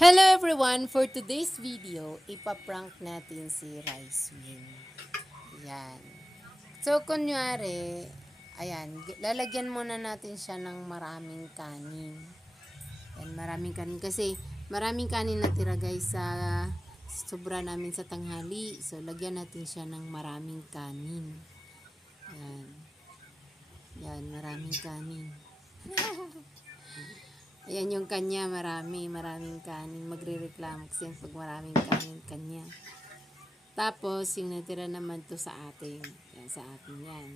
Hello everyone! For today's video, ipaprank natin si Rice Win. Yan. So, kunyari, ayan, lalagyan muna natin siya ng maraming kanin. Yan, maraming kanin. Kasi, maraming kanin natira guys sa sobra namin sa tanghali. So, lagyan natin siya ng maraming kanin. Yan. Yan, maraming kanin. Ayan yung kanya, maraming kanin. Magre-reklamo kasi pag maraming kanin kanya. Tapos, yung natira naman to sa atin. Yan, sa atin yan.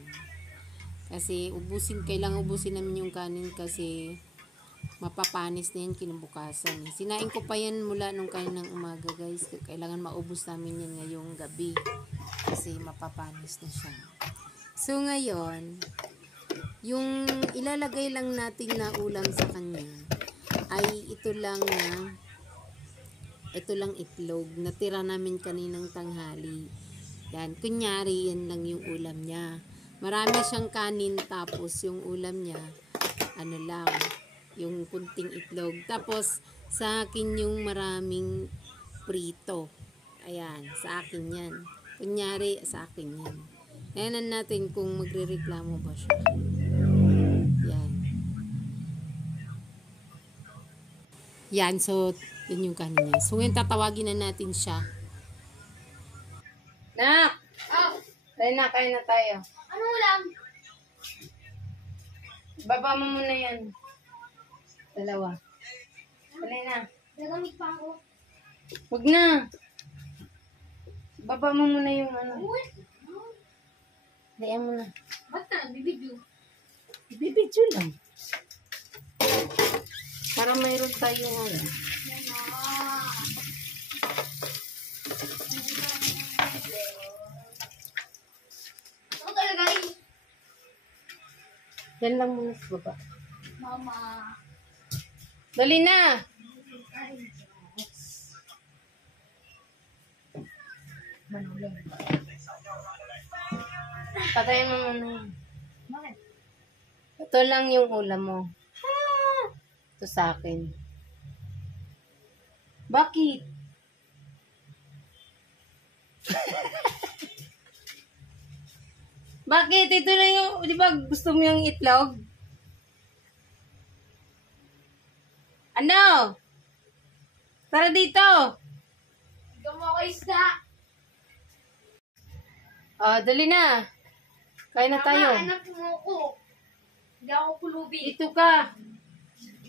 Kasi, kailangan ubusin namin yung kanin kasi mapapanis na yan kinabukasan. Sinain ko pa yan mula nung kaninang umaga guys. Kailangan maubos namin yan ngayong gabi. Kasi mapapanis na siya. So, ngayon, yung ilalagay lang natin na ulam sa kanya ay ito lang itlog natira namin kaninang tanghali. Yan, kunyari yan lang yung ulam niya. Marami siyang kanin tapos yung ulam niya ano lang, yung kunting itlog. Tapos sa akin yung maraming prito. Ayan, sa akin yan. Kunyari sa akin yan. Tingnan natin kung magrereklamo ba siya. Yan. Yan, so, yun yung kanin niya. So, ngayon tatawagin na natin siya. Nak! Oh, Kain na tayo. ano ulam? Baba mo muna yan. Dalawa. Dali na. Gagamit pa ako. Huwag na. Baba mo muna yung ano. Uy! Dalian mo na. Ba't na? Bibidyo. Ibibidyo lang. Para mayroon tayong ano. Ako talaga eh. Yan lang muna sa baba. Mama. Dali na! Manulang. Patayin mo muna. Bakit? Ito lang yung ulam mo. Ito sa akin. Bakit? Bakit? Ito lang yung, di ba gusto mo yung itlog? Ano? Tara dito. Ikaw mo ako isda. Dali na. Kain na tayo. Mama, anak mo ko. Hindi ako pulubi. Dito ka.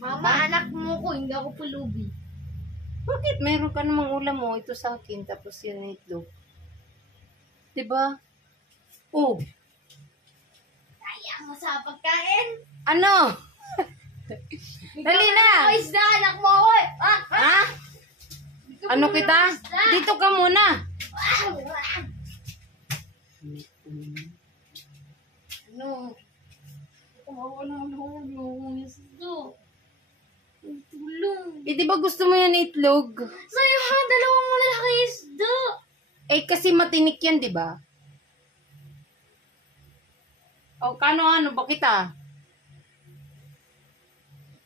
Mama, anak mo ko. Hindi ako pulubi. Bakit? Meron ka namang ulam mo. Ito sa akin. Tapos yan itlog. Diba? Oh. Kaya mo sa pagkain. Ano? Dali na. Ikaw mo isda, anak mo ko. Ha? Ano kita? Dito ka muna. Ano? Kumawa naman ako yung isda. Tulong. Di ba gusto mo yan itlog? Sa'yo ha, dalawang malaki isda. Kasi matinik yan, di ba? Ano ba kita?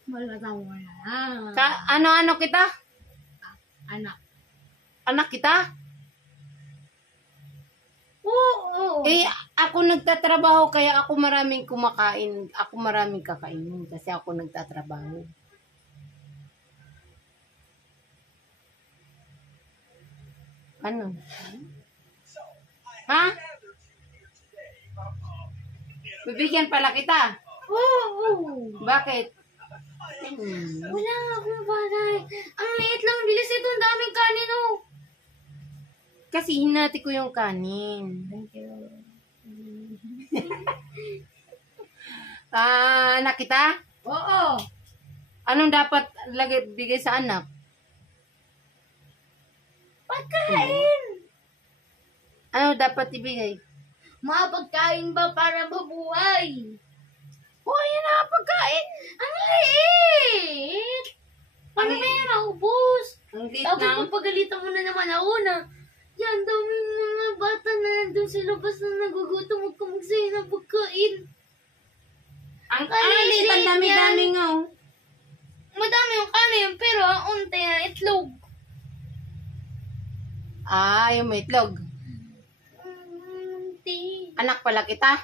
Malatang wala. Ano kita? Anak. Anak kita? Oo. Ako nagtatrabaho kaya ako maraming kumakain. Ako maraming kakainin kasi ako nagtatrabaho. Ano? Ha? Bibigyan pala kita. Oo. Bakit? Wala nga akong bagay. Ang liit lang, bilis ito. Ang daming kanin, oh. Kasi hinati ko yung kanin. Thank you. Anak kita? Oo. Anong dapat bigay sa anak? Pagkain. Ano dapat ibigay? Mga pagkain ba para mabuhay? Yan na pagkain. Ang liit. Paano Ang na yan maubos? Ang liit Tapos na. magpagalitan mo na naman ako na. Yan, daming mga bata na nandun sa labas na nagugutom. Huwag ka magsayo ng pagkain. Ang liit liit, ang dami-dami nga. Madami yung kanin, pero ang unti na itlog. Ah, yung may itlog. Hindi. Anak pala kita.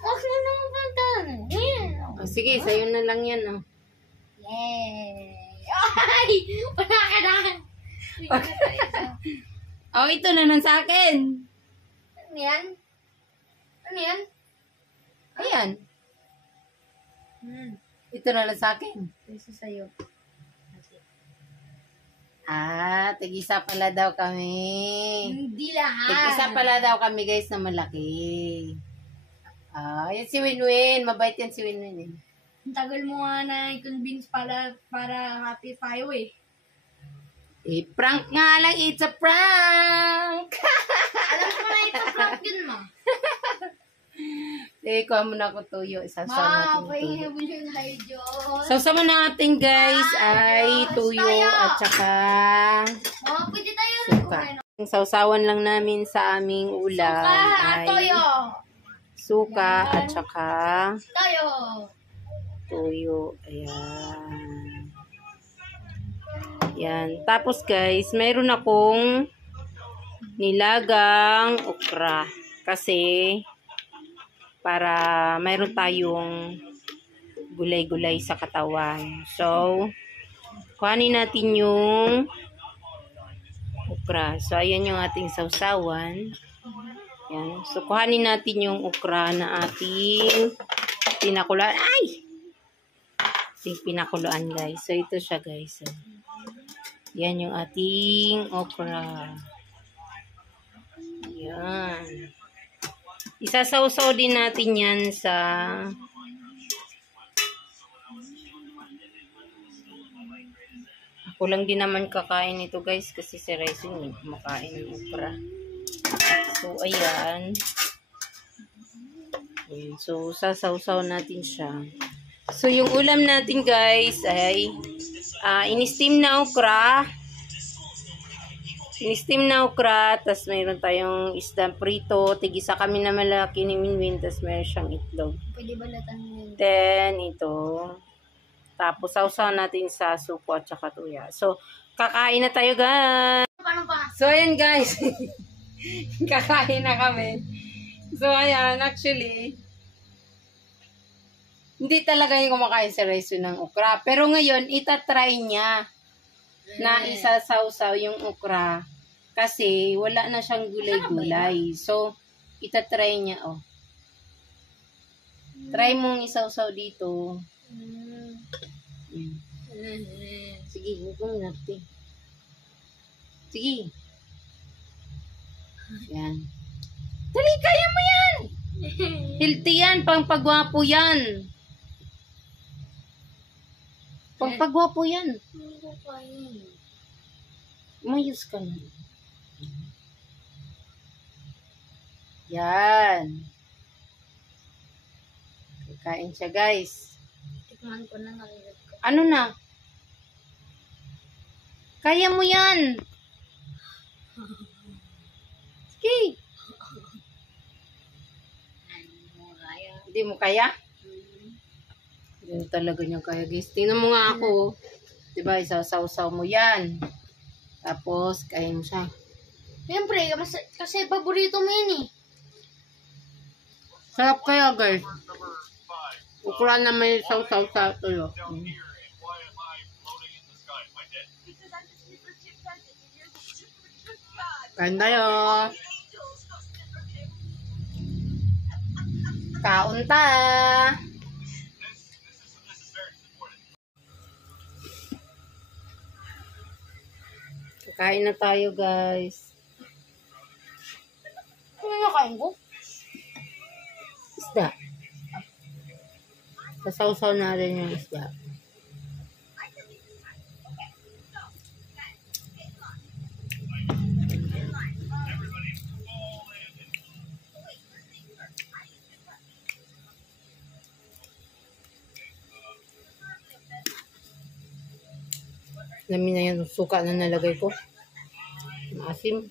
Huwag mo naman pagkain. Oh, sige, sa'yo na lang yan. Oh. Yay! Ay! Wala ka na! Oh, ito naman sa akin. Ano yan? Ano yan? Ayan. Ito na lang sa akin. Isa sa'yo. Ah, tig-isa pala daw kami. Hindi lahat. Tig-isa pala daw kami guys na malaki. Ah, yan si Winwin. Mabait yan si Winwin. Ang tagal mo nga na convince para happy tayo eh. Eh, prank nga lang. It's a prank! Alam ko na ito prank yun, ma. Eh, kuha mo na ako tuyo. Isasaw natin yung tuyo. Pahinabol yun tayo, Diyos. Sawsawan natin guys ay tuyo at saka Pwede tayo. suka. Ang sausawan lang namin sa aming ulam ay Toyo. suka at saka Toyo. tuyo. Ayan. Yan. Tapos guys, mayroon akong nilagang okra. Kasi para mayroon tayong gulay-gulay sa katawan. So, kuhanin natin yung okra. So, ayan yung ating sausawan. Yan. So, kuhanin natin yung okra na ating pinakuluan. Ay! Ating pinakuluan, guys. So, ito siya, guys. So, yan yung ating okra. Yan. Isasawsaw din natin yan sa ako lang din naman kakain ito guys kasi si Rezo hindi kumakain ng okra. So ayan. So sasawsaw natin siya. So yung ulam natin guys ay in-steam na okra. In-steam na okra, tas mayroon tayong isda prito, tigisa kami na malaki ni Winwin, tas mayroon siyang itlog. Pwede balatan mo yun. Then, ito. Tapos, sausaw natin sa suko at saka tuya. So, kakain na tayo, guys. Paano pa? So, ayan, guys. Kakain na kami. So, ayan, actually, hindi talaga yung kumakain si Rezo ng okra. Pero ngayon, itatry niya na isasawsaw yung okra kasi wala na siyang gulay-gulay. So, itatry niya, oh. Try mong isawsaw dito. Sige, huwag mong natin. Sige. Yan. Dali, kaya mo yan! Healthy yan, pangpagwapo yan. Pangpagwapo yan. Mayos ka na. Yan. Kain siya, guys. Tikman ko na nalilit ko. Ano na? Kaya mo yan. Sige. Hindi mo kaya? Hindi talaga niya kaya, guys. Tingnan mo nga ako. Diba, isasaw-saw mo yan. Tapos, kain mo siya. Siyempre, kasi paborito mo yun eh. Sarap kaya, guys. Ukra na may saw-saw sa tuyo. Kain tayo. Kaun ta. Kain na tayo, guys. Ano nakain ko? Isda. Sasaw-saw natin yung isda. Dami na yan. Suka na nalagay ko. Maasim.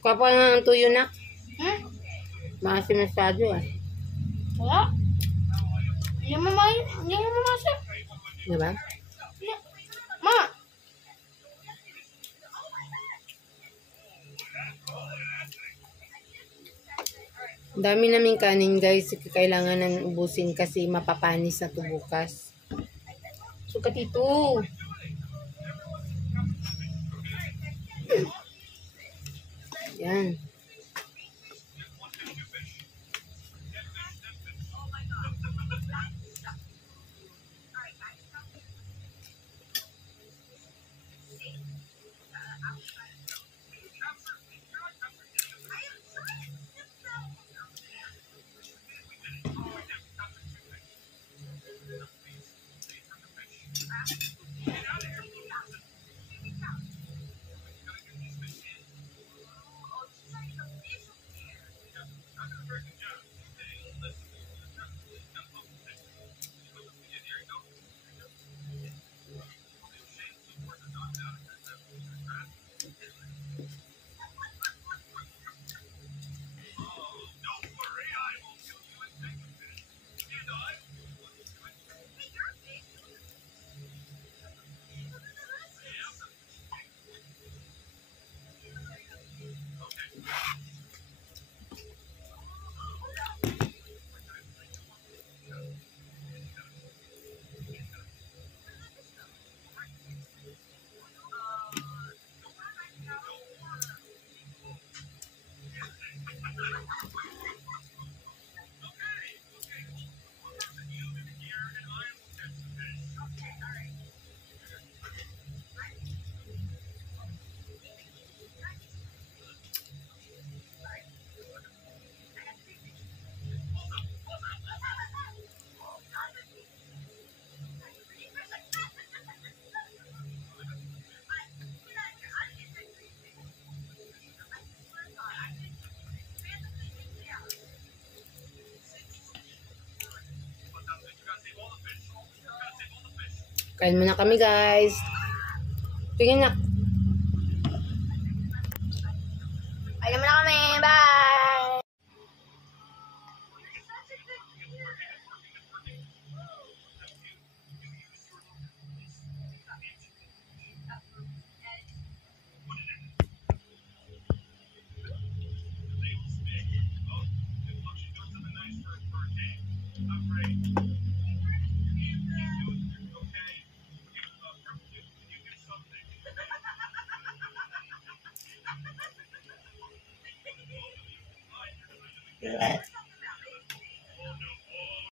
Kuha pa nga ang tuyo na. Hmm? Maasim na masyado eh. Wala. Hindi mo mamasya. Diba? Ma! Ang dami naming kanin guys. Kailangan nang ubusin kasi mapapanis na to bukas. Sukat ito. Yan. Kain muna kami guys. Tingin na. Alam mo na kami. Bye! Yeah.